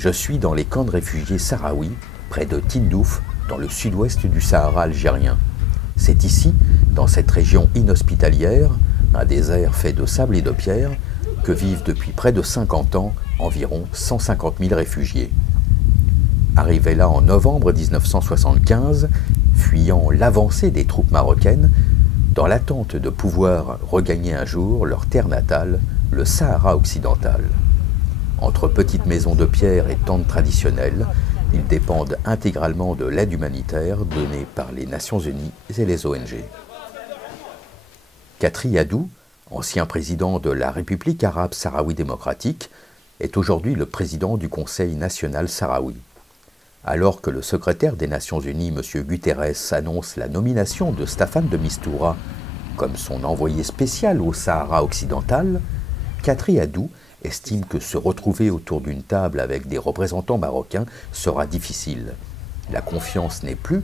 Je suis dans les camps de réfugiés sahraouis, près de Tindouf, dans le sud-ouest du Sahara algérien. C'est ici, dans cette région inhospitalière, un désert fait de sable et de pierre, que vivent depuis près de 50 ans environ 150 000 réfugiés. Arrivés là en novembre 1975, fuyant l'avancée des troupes marocaines, dans l'attente de pouvoir regagner un jour leur terre natale, le Sahara occidental. Entre petites maisons de pierre et tentes traditionnelles, ils dépendent intégralement de l'aide humanitaire donnée par les Nations Unies et les ONG. Katri Adou, ancien président de la République arabe sahraoui démocratique, est aujourd'hui le président du Conseil national sahraoui. Alors que le secrétaire des Nations Unies, M. Guterres, annonce la nomination de Staffan de Mistura comme son envoyé spécial au Sahara occidental, Katri Adou estime que se retrouver autour d'une table avec des représentants marocains sera difficile. La confiance n'est plus,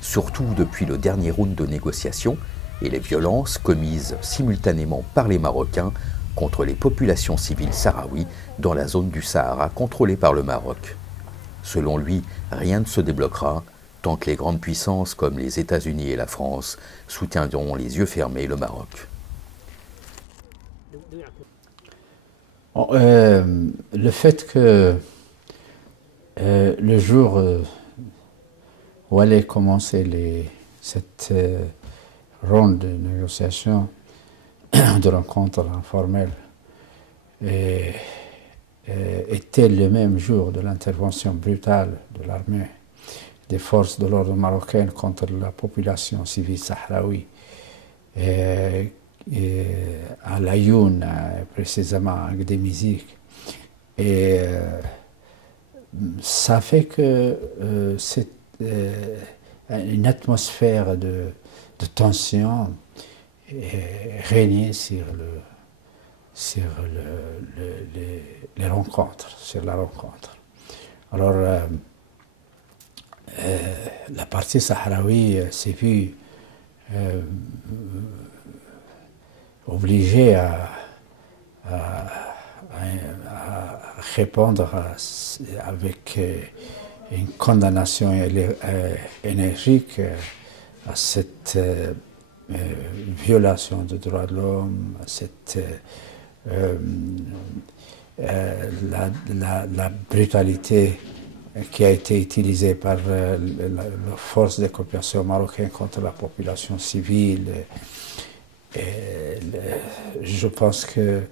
surtout depuis le dernier round de négociations, et les violences commises simultanément par les Marocains contre les populations civiles sahraouis dans la zone du Sahara contrôlée par le Maroc. Selon lui, rien ne se débloquera tant que les grandes puissances comme les États-Unis et la France soutiendront les yeux fermés le Maroc. Le fait que le jour où allait commencer cette ronde de négociations, de rencontres informelles, était le même jour de l'intervention brutale de l'armée des forces de l'ordre marocaines contre la population civile sahraoui, à Laayoune, précisément à Gdémizik. Et ça fait que c'est une atmosphère de tension régnait sur les rencontres, sur la rencontre. Alors, la partie sahraoui s'est vue obligée à répondre avec une condamnation énergique à cette violation des droits de l'homme, la brutalité qui a été utilisée par la force de coopération marocaine contre la population civile. Je pense que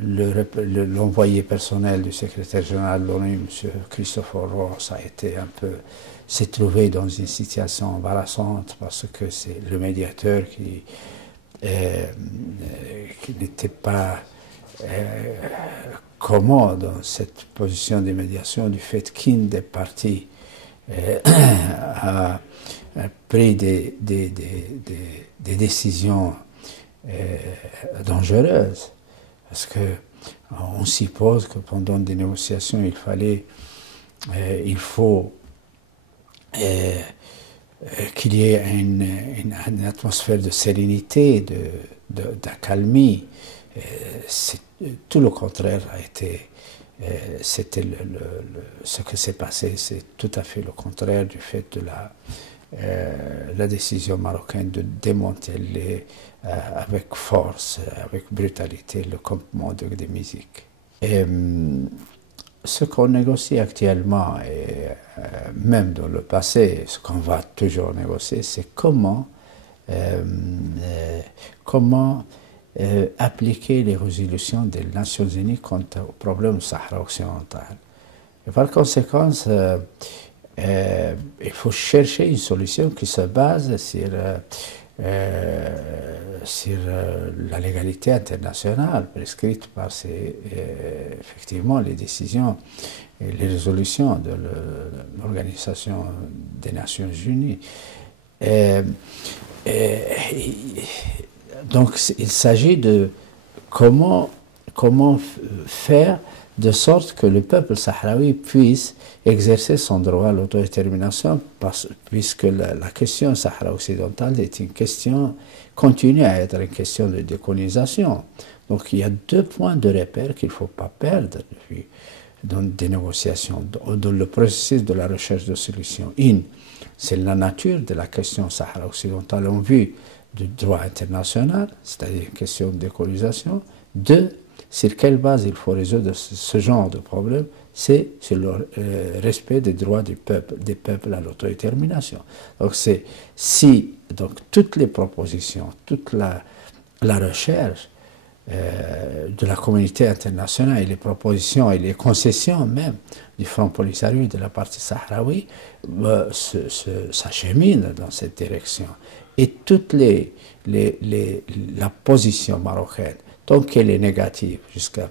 l'envoyé personnel du secrétaire général de l'ONU, M. Christopher Ross, s'est trouvé dans une situation embarrassante parce que c'est le médiateur qui n'était pas commode dans cette position de médiation du fait qu'une des parties a pris des décisions dangereuses, parce qu'on suppose que pendant des négociations il faut qu'il y ait une atmosphère de sérénité, d'accalmie. Tout le contraire a été, c'était ce qui s'est passé, c'est tout à fait le contraire du fait de la décision marocaine de démanteler avec force, avec brutalité, le campement de Gdémizik. Et ce qu'on négocie actuellement, et même dans le passé, ce qu'on va toujours négocier, c'est comment appliquer les résolutions des Nations Unies quant au problème du Sahara occidental. Et par conséquent, il faut chercher une solution qui se base sur la légalité internationale prescrite par effectivement les décisions et les résolutions de l'Organisation des Nations Unies. Donc il s'agit de comment faire de sorte que le peuple sahraoui puisse exercer son droit à l'autodétermination, puisque la question sahara-occidentale est une question, continue à être une question de décolonisation. Donc il y a deux points de repère qu'il ne faut pas perdre de vue. dans des négociations, dans le processus de la recherche de solutions. Une, c'est la nature de la question Sahara occidental en vue du droit international, c'est-à-dire une question de décolonisation. Deux, sur quelle base il faut résoudre ce genre de problème, c'est sur le respect des droits des peuples à l'autodétermination. Donc donc toutes les propositions, toute la recherche de la communauté internationale et les propositions et les concessions même du Front Polisario et de la partie sahraoui s'acheminent dans cette direction. Et toute la position marocaine, tant qu'elle est négative jusqu'à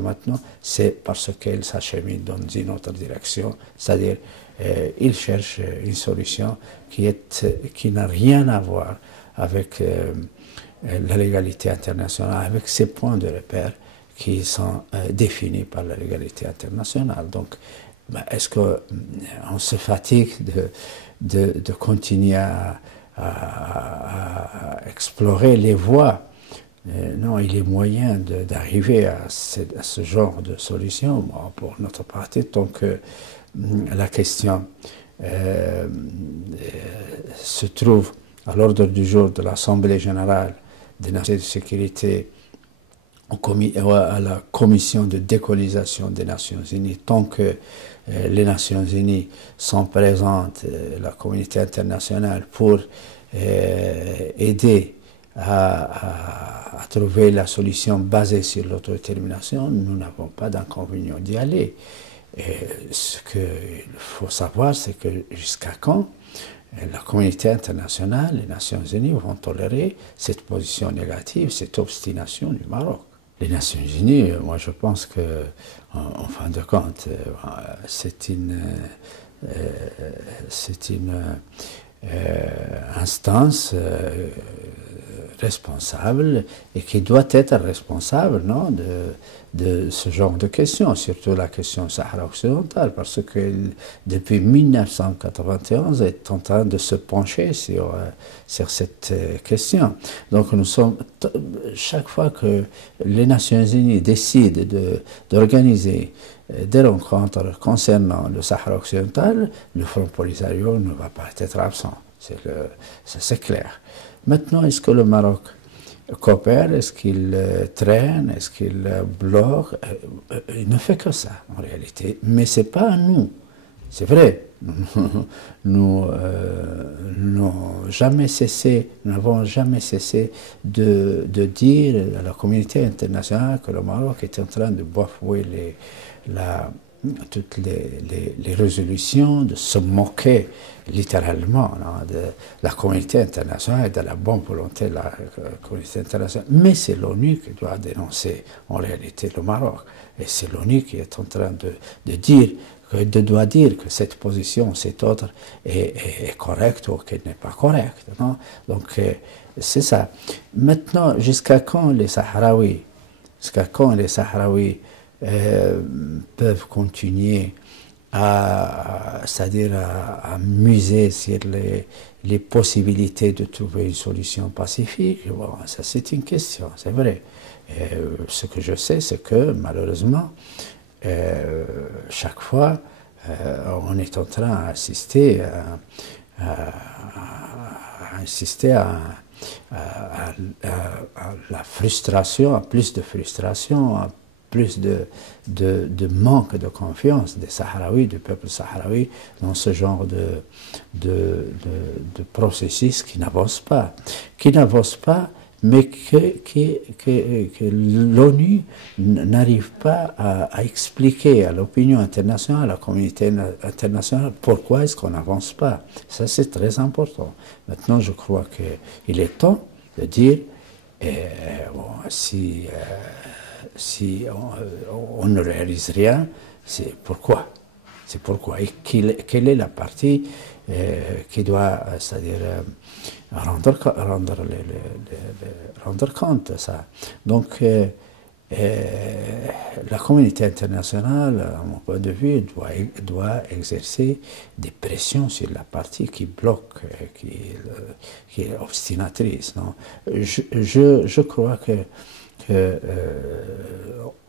maintenant, c'est parce qu'elle s'achemine dans une autre direction, c'est-à-dire il cherche une solution qui n'a rien à voir avec la légalité internationale, avec ces points de repère qui sont définis par la légalité internationale. Donc, est-ce qu'on se fatigue de continuer à explorer les voies? Non, il est moyen d'arriver à ce genre de solution. Bon, pour notre partie, tant que la question se trouve à l'ordre du jour de l'Assemblée générale des Nations de sécurité, à la commission de décolonisation des Nations Unies, tant que les Nations Unies sont présentes, la communauté internationale, pour aider à trouver la solution basée sur l'autodétermination, nous n'avons pas d'inconvénient d'y aller. Et ce qu'il faut savoir, c'est que jusqu'à quand la communauté internationale, les Nations Unies vont tolérer cette position négative, cette obstination du Maroc. Les Nations Unies, moi je pense que, en fin de compte, c'est une instance responsable et qui doit être responsable, non, de ce genre de questions, surtout la question Sahara occidentale, parce que depuis 1991, elle est en train de se pencher sur cette question. Donc nous sommes, chaque fois que les Nations Unies décident d'organiser des rencontres concernant le Sahara occidental, le Front Polisario ne va pas être absent, c'est clair. Maintenant, est-ce que le Maroc coopère? Est-ce qu'il traîne? Est-ce qu'il bloque? Il ne fait que ça, en réalité. Mais ce n'est pas à nous. C'est vrai. Nous n'avons jamais cessé de dire à la communauté internationale que le Maroc est en train de bafouer toutes les résolutions, de se moquer littéralement, non, de la communauté internationale et de la bonne volonté de la communauté internationale. Mais c'est l'ONU qui doit dénoncer en réalité le Maroc. Et c'est l'ONU qui est en train doit dire que cette position, cette autre, est correcte ou qu'elle n'est pas correcte. Non? Donc c'est ça. Maintenant, jusqu'à quand les Sahraouis peuvent continuer c'est-à-dire à muser sur les possibilités de trouver une solution pacifique? Bon, ça c'est une question, c'est vrai. Ce que je sais, c'est que malheureusement, chaque fois, on est en train d'assister à la frustration, à plus de frustration, à plus de manque de confiance des Sahraouis, du peuple sahraoui, dans ce genre de processus qui n'avance pas. Mais que l'ONU n'arrive pas à expliquer à l'opinion internationale, à la communauté internationale, pourquoi est-ce qu'on n'avance pas. Ça, c'est très important. Maintenant, je crois qu'il est temps de dire, si on ne réalise rien, c'est pourquoi. C'est pourquoi. Et quelle est la partie qui doit, c'est-à-dire, rendre compte de ça. Donc, la communauté internationale, à mon point de vue, doit exercer des pressions sur la partie qui bloque, qui est obstinatrice. Non? Je crois que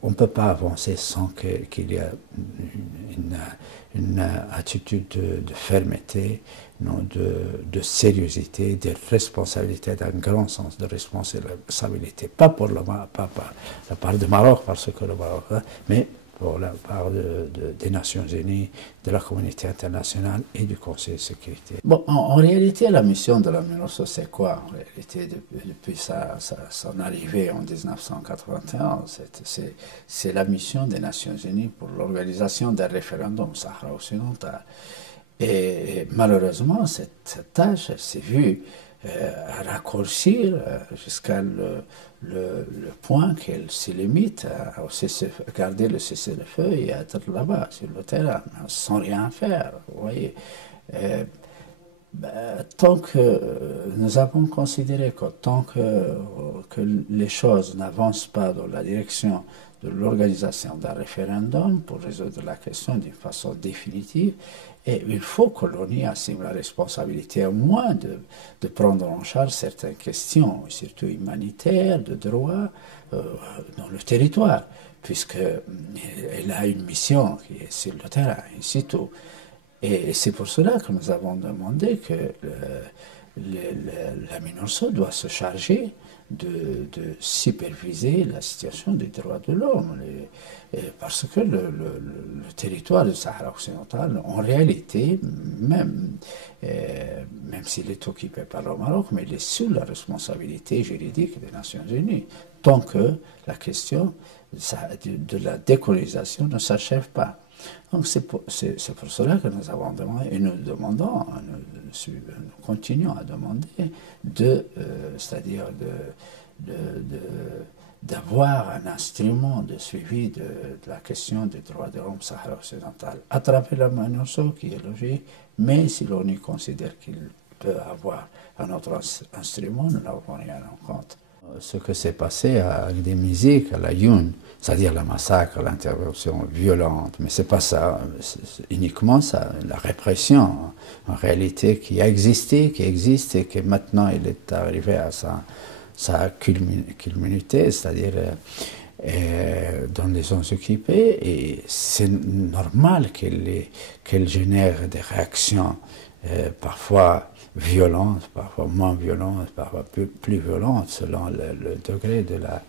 on ne peut pas avancer sans qu'il y ait une attitude de fermeté, non, de sérieuxité, de responsabilité, d'un grand sens de responsabilité. Pas pour pas la part du Maroc, parce que le Maroc, mais pour la part des Nations Unies, de la communauté internationale et du Conseil de sécurité. Bon, en réalité, la mission de la MINURSO, c'est quoi? En réalité, depuis son arrivée en 1981, c'est la mission des Nations Unies pour l'organisation d'un référendum Sahara-Occidental. Et malheureusement, cette tâche s'est vue raccourcir jusqu'à le point qu'elle se limite à garder le cessez-le-feu et être là-bas, sur le terrain, sans rien faire, vous voyez. Tant que nous avons considéré que tant que les choses n'avancent pas dans la direction de l'organisation d'un référendum pour résoudre la question d'une façon définitive, et il faut que l'ONU assume la responsabilité au moins de prendre en charge certaines questions, surtout humanitaires, de droit, dans le territoire, puisqu'elle a une mission qui est sur le terrain, ainsi tout. Et c'est pour cela que nous avons demandé que la MINURSO doit se charger de superviser la situation des droits de l'homme. Parce que le territoire du Sahara occidental, en réalité, même s'il est occupé par le Maroc, mais il est sous la responsabilité juridique des Nations Unies, tant que la question de la décolonisation ne s'achève pas. Donc c'est pour cela que nous avons demandé, et nous demandons, nous continuons à demander, c'est-à-dire d'avoir un instrument de suivi de la question des droits de l'homme Sahara occidental à travers la MINURSO, qui est logique, mais si l'on y considère qu'il peut avoir un autre instrument, nous n'avons rien en compte. Ce que s'est passé à des musiques, à la Youn, c'est-à-dire le massacre, l'intervention violente, mais c'est pas ça, uniquement ça, la répression, en réalité, qui a existé, qui existe et que maintenant il est arrivé à sa culminité, c'est-à-dire dans les zones occupées, et c'est normal qu'elle génère des réactions parfois violentes, parfois moins violentes, parfois plus violentes selon le degré de la...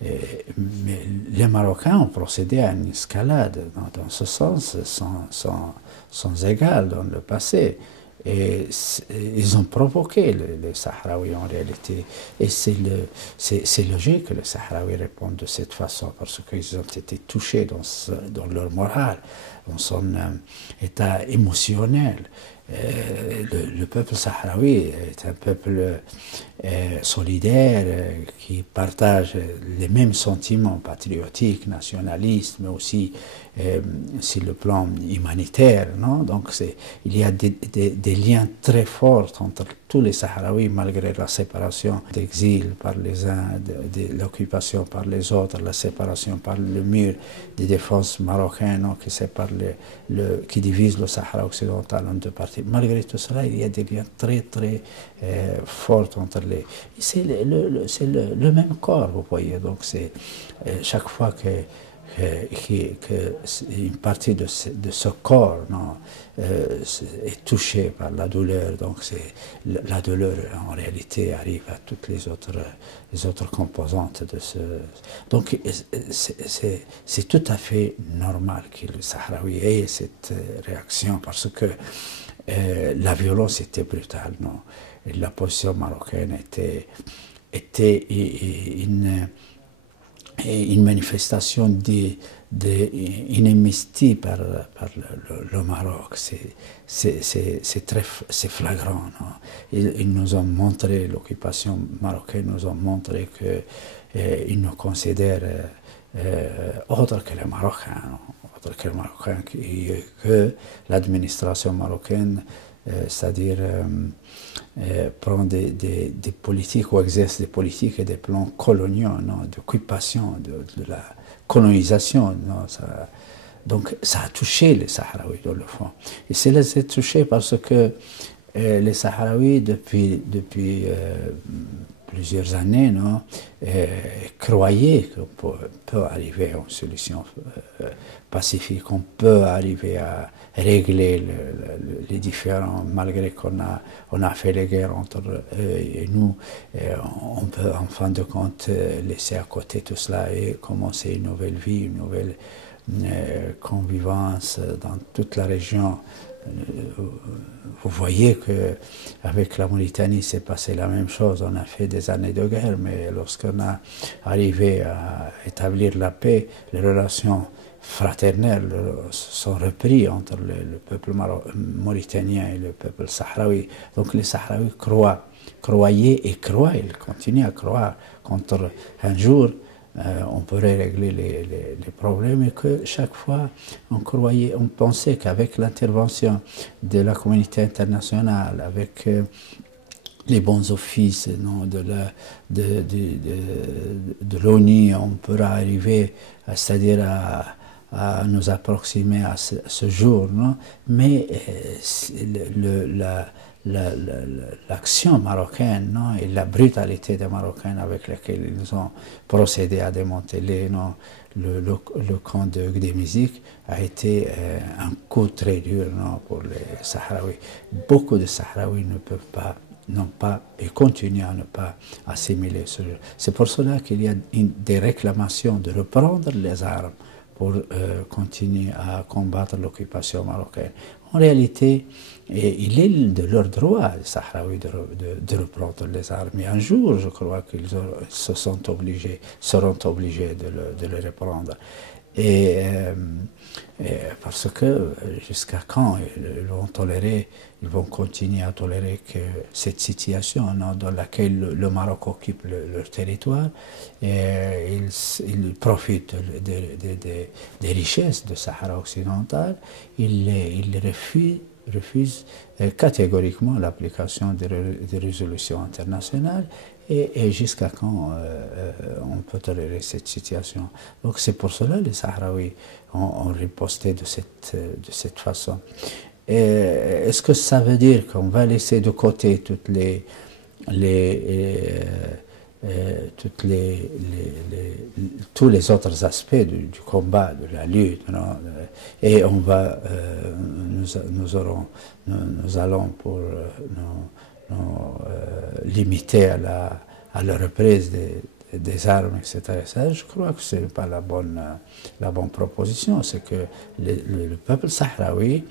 mais les Marocains ont procédé à une escalade dans ce sens sans égal dans le passé. Et ils ont provoqué les Sahraouis en réalité. Et c'est logique que les Sahraouis répondent de cette façon parce qu'ils ont été touchés dans leur morale, dans son état émotionnel. Le peuple sahraoui est un peuple solidaire qui partage les mêmes sentiments patriotiques, nationalistes, mais aussi sur le plan humanitaire. Non? Donc il y a des liens très forts entre tous les Sahraouis, malgré la séparation d'exil par les uns, de l'occupation par les autres, la séparation par le mur de défense marocain, non, qui divise le Sahara occidental en deux parties. Malgré tout cela, il y a des liens très très forts entre les... C'est le même corps, vous voyez. Donc c'est chaque fois qu'une partie de ce corps est touchée par la douleur, donc la douleur en réalité arrive à toutes les autres composantes de ce... Donc c'est tout à fait normal que le Sahraoui ait cette réaction parce que la violence était brutale, non? Et la position marocaine était une manifestation d'inamitié par le Maroc. C'est flagrant. Non? Ils nous ont montré, l'occupation marocaine nous a montré qu'ils nous considèrent autres que les Marocains. Que l'administration marocaine, c'est-à-dire prend des politiques ou exerce des politiques et des plans coloniaux, d'occupation, de la colonisation. Donc ça a touché les Sahraouis dans le fond. Et ça les a touchés parce que les Sahraouis, depuis plusieurs années, non, croyait qu'on peut arriver à une solution pacifique, on peut arriver à régler les différends, malgré on a fait les guerres entre eux et nous. On peut, en fin de compte, laisser à côté tout cela et commencer une nouvelle vie, une nouvelle convivence dans toute la région. Vous voyez qu'avec la Mauritanie, s'est passé la même chose. On a fait des années de guerre, mais lorsqu'on a arrivé à établir la paix, les relations fraternelles sont reprises entre le peuple mauritanien et le peuple sahraoui. Donc les Sahraouis croyaient et croient, ils continuent à croire contre un jour on pourrait régler les problèmes et que chaque fois on pensait qu'avec l'intervention de la communauté internationale, avec les bons offices de l'ONU, on pourra arriver, c'est-à-dire à nous approximer à ce jour, non? Mais l'action marocaine, non, et la brutalité des Marocains avec laquelle ils ont procédé à démanteler, non, le camp de Gdémizik a été un coup très dur, non, pour les Sahraouis. Beaucoup de Sahraouis n'ont pas et continuent à ne pas assimiler ce jeu. C'est pour cela qu'il y a des réclamations de reprendre les armes pour continuer à combattre l'occupation marocaine. En réalité, il est de leur droit, les Sahraouis, de reprendre les armes. Et un jour, je crois qu'ils seront obligés de le reprendre. Et parce que jusqu'à quand ils vont continuer à tolérer que cette situation, non, dans laquelle le Maroc occupe leur territoire, et ils profitent des richesses du Sahara occidental, ils refusent catégoriquement l'application des résolutions internationales. Et jusqu'à quand on peut tolérer cette situation? Donc c'est pour cela que les Sahraouis ont riposté de cette façon. Est-ce que ça veut dire qu'on va laisser de côté tous les autres aspects du combat, de la lutte, non? Et nous allons pour nous limiter à la reprise des armes, etc. Je crois que ce n'est pas la bonne proposition. C'est que le peuple sahraoui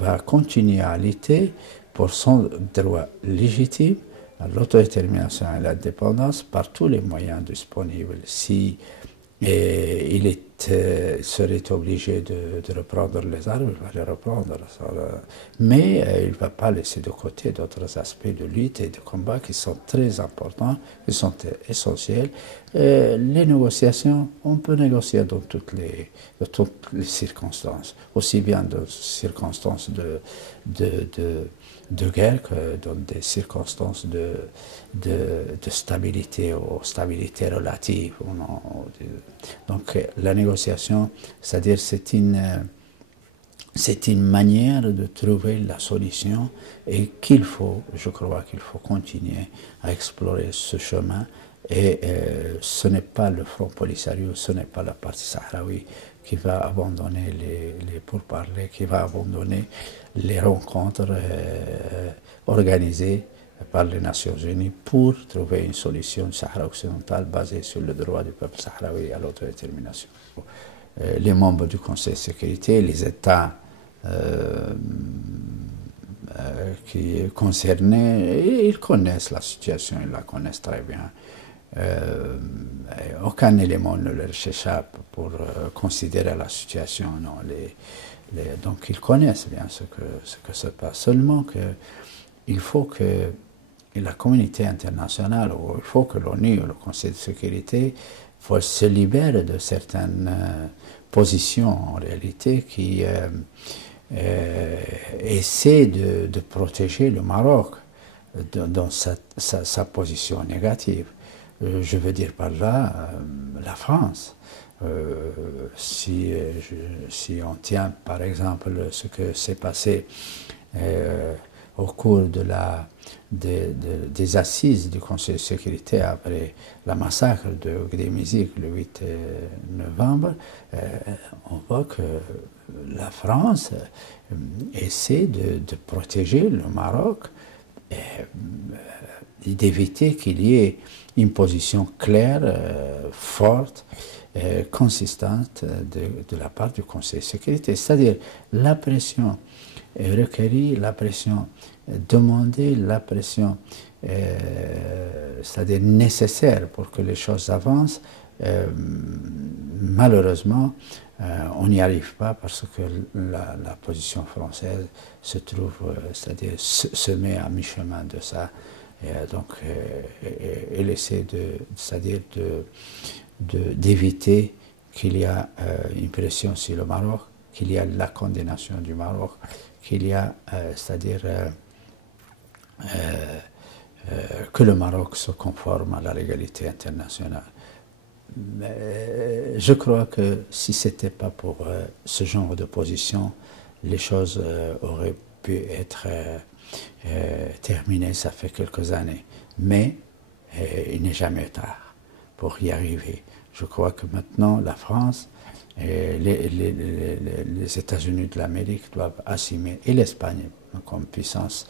va continuer à lutter pour son droit légitime à l'autodétermination et à l'indépendance par tous les moyens disponibles. Si il serait obligé de reprendre les armes, il va les reprendre. Mais il ne va pas laisser de côté d'autres aspects de lutte et de combat qui sont très importants, qui sont essentiels. Les négociations, on peut négocier dans toutes les circonstances, aussi bien dans des circonstances de guerre que dans des circonstances de stabilité ou stabilité relative. Donc la négociation, c'est-à-dire c'est une manière de trouver la solution et je crois qu'il faut continuer à explorer ce chemin. Et ce n'est pas le Front Polisario, ce n'est pas la partie sahraoui qui va abandonner les pourparlers, qui va abandonner les rencontres organisées par les Nations Unies pour trouver une solution du Sahara occidental basée sur le droit du peuple sahraoui à l'autodétermination. Les membres du Conseil de sécurité, les États qui concernés, ils connaissent la situation, ils la connaissent très bien. Aucun élément ne leur échappe pour considérer la situation. Non, donc ils connaissent bien ce que se passe. Seulement qu'il faut que la communauté internationale, ou il faut que l'ONU, le Conseil de sécurité, se libère de certaines positions en réalité qui essaient de protéger le Maroc dans sa position négative. Je veux dire par là la France. Si on tient par exemple ce que s'est passé au cours des assises du Conseil de sécurité après la massacre de Gdémizik le 8 novembre, on voit que la France essaie de protéger le Maroc et d'éviter qu'il y ait une position claire, forte, consistante de la part du Conseil de sécurité. C'est-à-dire la pression requérie, la pression demandée, la pression c'est-à-dire nécessaire pour que les choses avancent. Malheureusement, on n'y arrive pas parce que la position française se trouve, c'est-à-dire se met à mi-chemin de ça. Et donc, elle essaie c'est-à-dire d'éviter qu'il y a une pression sur le Maroc, qu'il y a la condamnation du Maroc, qu'il y a, c'est-à-dire que le Maroc se conforme à la légalité internationale. Mais je crois que si ce n'était pas pour ce genre de position, les choses auraient pu être terminées, ça fait quelques années. Mais il n'est jamais tard pour y arriver. Je crois que maintenant, la France et les États-Unis de l'Amérique doivent assumer, et l'Espagne comme puissance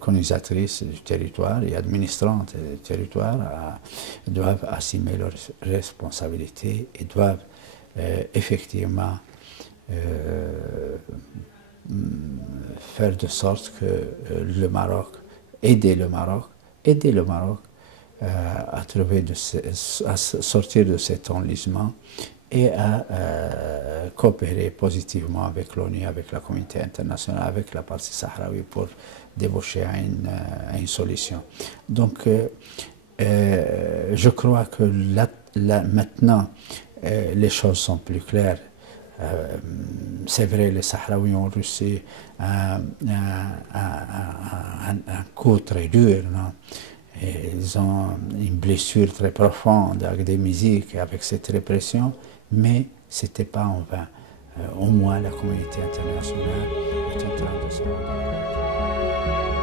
colonisatrice du territoire et administrante du territoire, doivent assumer leurs responsabilités et doivent effectivement faire de sorte que le Maroc, aider le Maroc à sortir de cet enlisement et à coopérer positivement avec l'ONU, avec la communauté internationale, avec la partie sahraoui pour déboucher à une solution. Donc, je crois que maintenant, les choses sont plus claires. C'est vrai, les Sahraouis ont reçu un coup très dur, non? Et ils ont une blessure très profonde avec des musiques, avec cette répression, mais ce n'était pas en vain. Au moins, la communauté internationale est en train de se rendre compte.